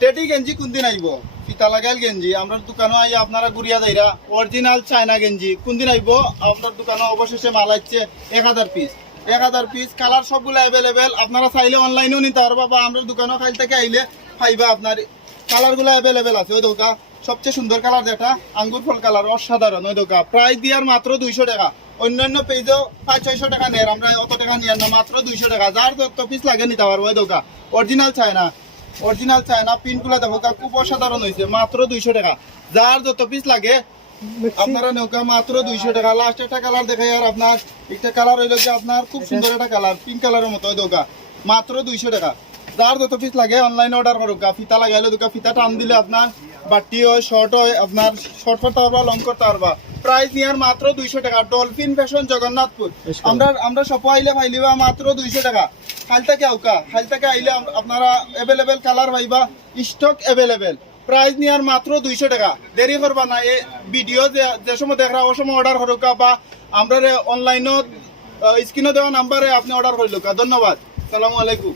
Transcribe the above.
টেটি গেঞ্জি কোনদিন আইব? ফিতা লাগাইল গেঞ্জি। আমরা দোকানে আই আপনারা গুড়িয়া যাইরা অরিজিনাল চায়না গেঞ্জি। কোনদিন আইব? আপনার দোকানে অবশেষে মাল আসছে এক হাজার পিস এক হাজার পিস কালার সবগুলো অ্যাভেলেবেল আপনারা চাইলে অনলাইনেও নিতে পারবা বা আমরা দোকানে খাইল থেকে আইলে পাইবা আপনার। কালারগুলো অ্যাভেলেবেল আছে ওই দোকা। সবচেয়ে সুন্দর কালার যেটা, আঙ্গুর ফল কালার অসাধারণ ওই দোকা। প্রাইস দিয়ার মাত্র দুইশো টাকা। অন্যান্য পেজও পাঁচ, ছয়শো টাকা নেয়। আমরা অত টাকা নিয়ে না, মাত্র দুইশো টাকা। যার যত পিস লাগে নিতে পারব ওই দোকা। অরিজিনাল চায়না অরিজিনাল চায়না প্রিন্টগুলো দেখো কা খুব অসাধারণ হয়েছে মাত্র দুইশো টাকা। যার যত পিস লাগে আপনারা নৌকা মাত্র দুইশো টাকা। লাস্ট একটা কালার দেখাই আর আপনার একটা কালার হইল যে আপনার খুব সুন্দর একটা কালার পিঙ্ক কালারের মতো দোকা মাত্র দুইশো টাকা। যার যত পিস লাগে অনলাইনে অর্ডার করুক গা ফিতা লাগাইলে দোকা ফিতা টান দিলে আপনার বাটি হয় শর্ট হয় আপনার শর্ট করতে পারবা লং করতে পারবা। প্রাইস নিয়ার মাত্র দুইশো টাকা। Dolphin Fashion Jagannathpur. আমরা আমরা সপ আইলে পাইলিবা মাত্র দুইশো টাকা। হাল থেকে আউকা। হাল আইলে আপনারা অ্যাভেলেবেল কালার পাইবা স্টক অ্যাভেলেবেল প্রাইস নিয়ার মাত্র দুইশো টাকা। দেরি করবা না এই ভিডিও যে যে সময় দেখা ও সময় অর্ডার করুকা বা আমরা অনলাইনত স্ক্রিনে দেওয়া নাম্বারে আপনি অর্ডার করিলুকা। ধন্যবাদ। সালামু আলাইকুম।